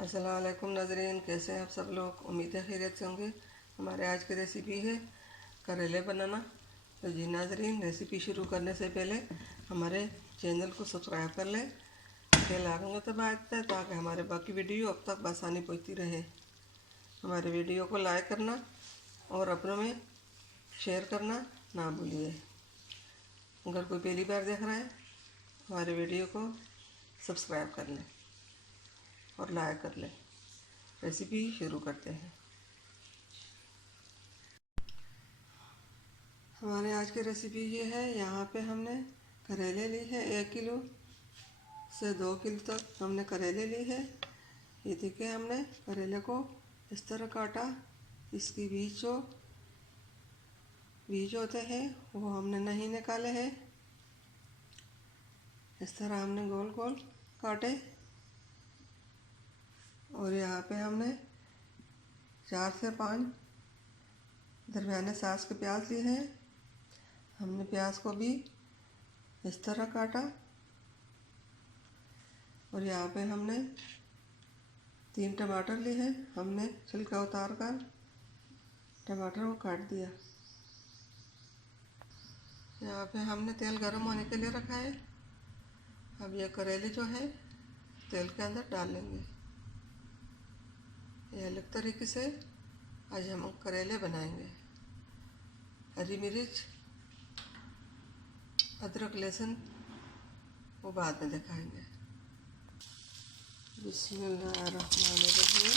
अस्सलाम वालेकुम नाज़रीन, कैसे हैं आप सब लोग। उम्मीद है खैरियत से होंगे। हमारे आज की रेसिपी है करेले बनाना। तो जी नाज़रीन, रेसिपी शुरू करने से पहले हमारे चैनल को सब्सक्राइब कर लें, बेल आइकन को दबा दें ताकि हमारे बाकी वीडियो अब तक आसानी पहुँचती रहे। हमारे वीडियो को लाइक करना और अपनों में शेयर करना ना भूलिए। अगर कोई पहली बार देख रहा है हमारे वीडियो को सब्सक्राइब कर लें और लाइक कर लें। रेसिपी शुरू करते हैं। हमारे आज की रेसिपी ये है। यहाँ पे हमने करेले ली है 1 किलो से 2 किलो तक हमने करेले ली है। ये देखिए, हमने करेले को इस तरह काटा। इसकी बीज होते हैं वो हमने नहीं निकाले हैं। इस तरह हमने गोल गोल काटे। और यहाँ पे हमने 4 से 5 दरमियाने साइज के प्याज लिए हैं। हमने प्याज को भी इस तरह काटा। और यहाँ पे हमने 3 टमाटर लिए हैं। हमने छिलका उतार कर टमाटर को काट दिया। यहाँ पे हमने तेल गर्म होने के लिए रखा है। अब ये करेले जो है तेल के अंदर डाल लेंगे। यह अलग तरीके से आज हम करेले बनाएंगे। हरी मिर्च, अदरक, लहसुन वो बाद में दिखाएंगे। बिस्मिल्लाहिर्रहमानिर्रहीम।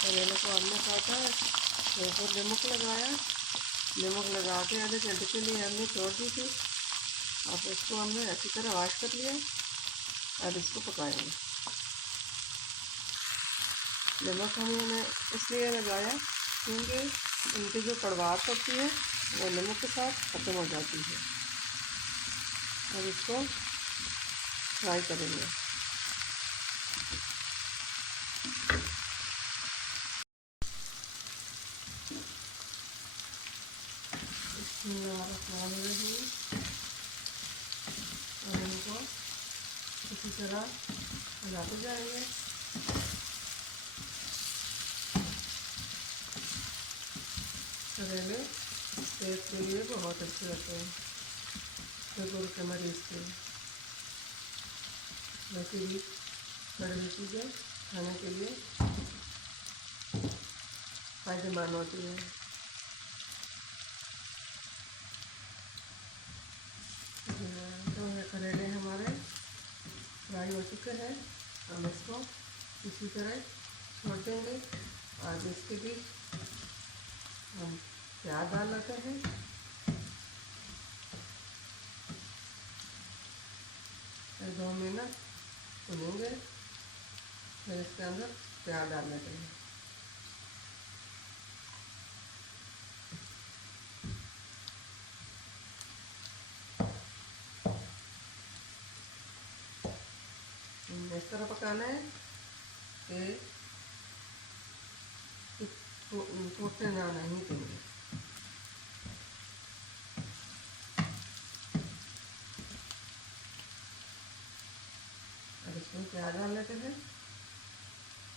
करेले को हमने काटा है, ऊपर नमक लगाया। नमक लगा के आधे घंटे के लिए हमने छोड़ दी थी। अब इसको हमने अच्छी तरह वॉश कर लिया। अब इसको पकाएंगे। नमक हमने इसलिए लगाया क्योंकि इनकी जो कड़वाहट होती है वो नमक के साथ ख़त्म हो जाती है। अब इसको फ्राई करेंगे। और इनको इसी तरह हिलाते जाएंगे। करेले पेट के लिए बहुत अच्छे होते हैं, शुगर के मरीज़ के। वैसे भी कड़वी चीज़ें खाने के लिए फायदेमंद होती है। तो ये करेले हमारे फ्राई हो चुके हैं। हम इसको इसी तरह छोड़ देंगे। आज इसके बीच हम प्याज डाल लेते हैं। फिर 2 मिनट भूनेंगे। फिर इसके अंदर प्याज डाल लेते हैं। इस तरह पकाना है कि टूटने ना नहीं देंगे। अब इसमें प्याज डाल लेते हैं।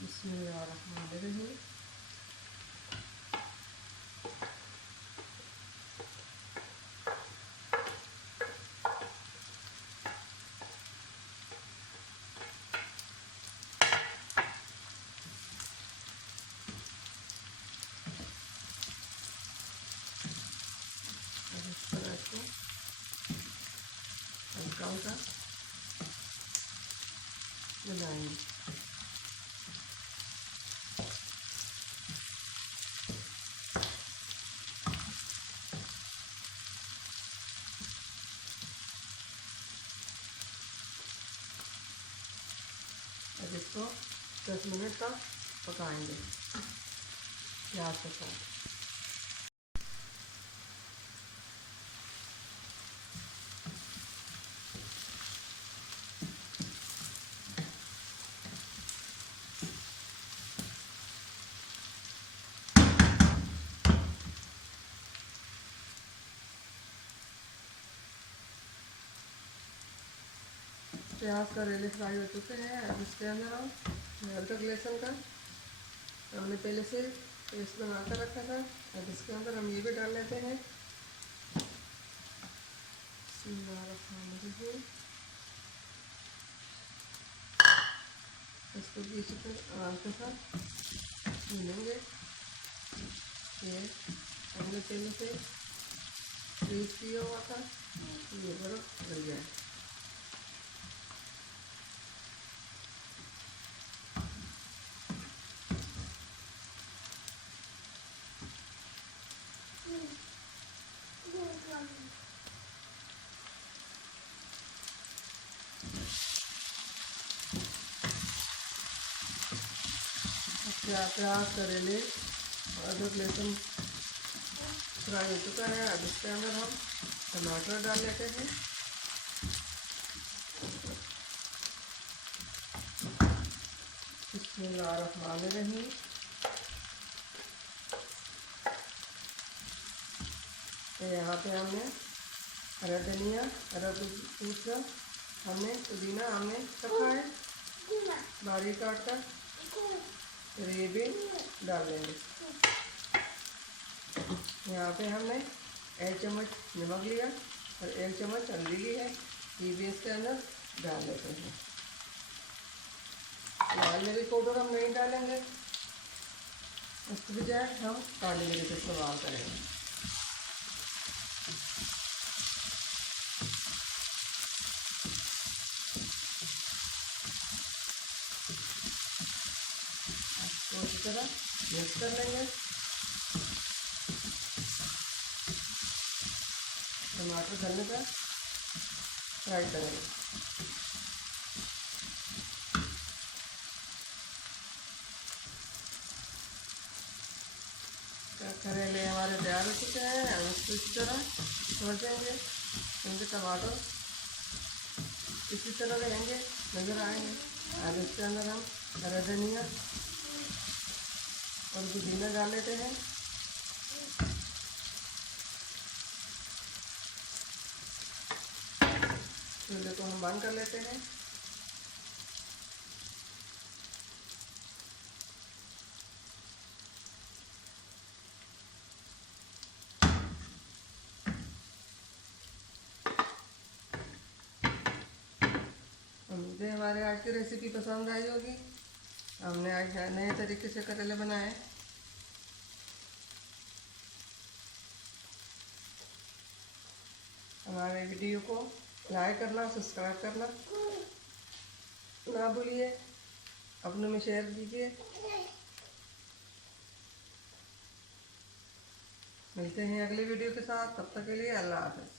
बिस्मिल्लाहिर्रहमानिर्रहीम। अब इस तरह इसको हल्का हल्का मिलाएंगे। अब इसको 10 मिनट तक पकाएंगे प्याज के साथ। प्याज करेले फ्राई हो चुके हैं। अब इसके अंदर हम अदरक लहसुन का हमने पहले से पेस्ट बना कर रखा था। अब इसके अंदर हम ये भी डाल लेते हैं। इसको भी इसी तरह आराम के साथ भूनेंगे। ये हमने पहले से फ्रीज किया हुआ था, ये बर्फ लग जाए। प्याज करेले अदरक लहसुन फ्राई हो चुका है। अब इसके अंदर हम टमाटर डाल लेते हैं। बिस्मिल्लाहिर्रहमानिर्रहीम। यहाँ पे हमने हरा धनिया, हरा दूसरा हमने पुदीना हमने रखा है बारीक काट कर, ये भी डाल देंगे। यहाँ पे हमने 1 चम्मच नमक लिया और 1 चम्मच हल्दी ली है, ये भी इसके अंदर डाल देते हैं। लाल मिर्च पाउडर हम नहीं डालेंगे, उसके बजाय हम काली मिर्च इस्तेमाल करेंगे। तो इसी तरह मिक्स कर लेंगे। टमाटर गलने तक फ्राई करेंगे। करेले हमारे तैयार हो चुके हैं। अब इसको इसी तरह छोड़ देंगे। इनके टमाटर इसी तरह रहेंगे, नज़र आएंगे। अब इसके अंदर हम हरा धनिया और पुदीना डाल लेते हैं। चूल्हे को हम बंद कर लेते हैं। मुझे हमारे आज की रेसिपी पसंद आई होगी। हमने आज नए तरीके से करेले बनाए। हमारे वीडियो को लाइक करना, सब्सक्राइब करना ना भूलिए, अपनों में शेयर कीजिए। मिलते हैं अगले वीडियो के साथ, तब तक के लिए अल्लाह हाफ़िज़।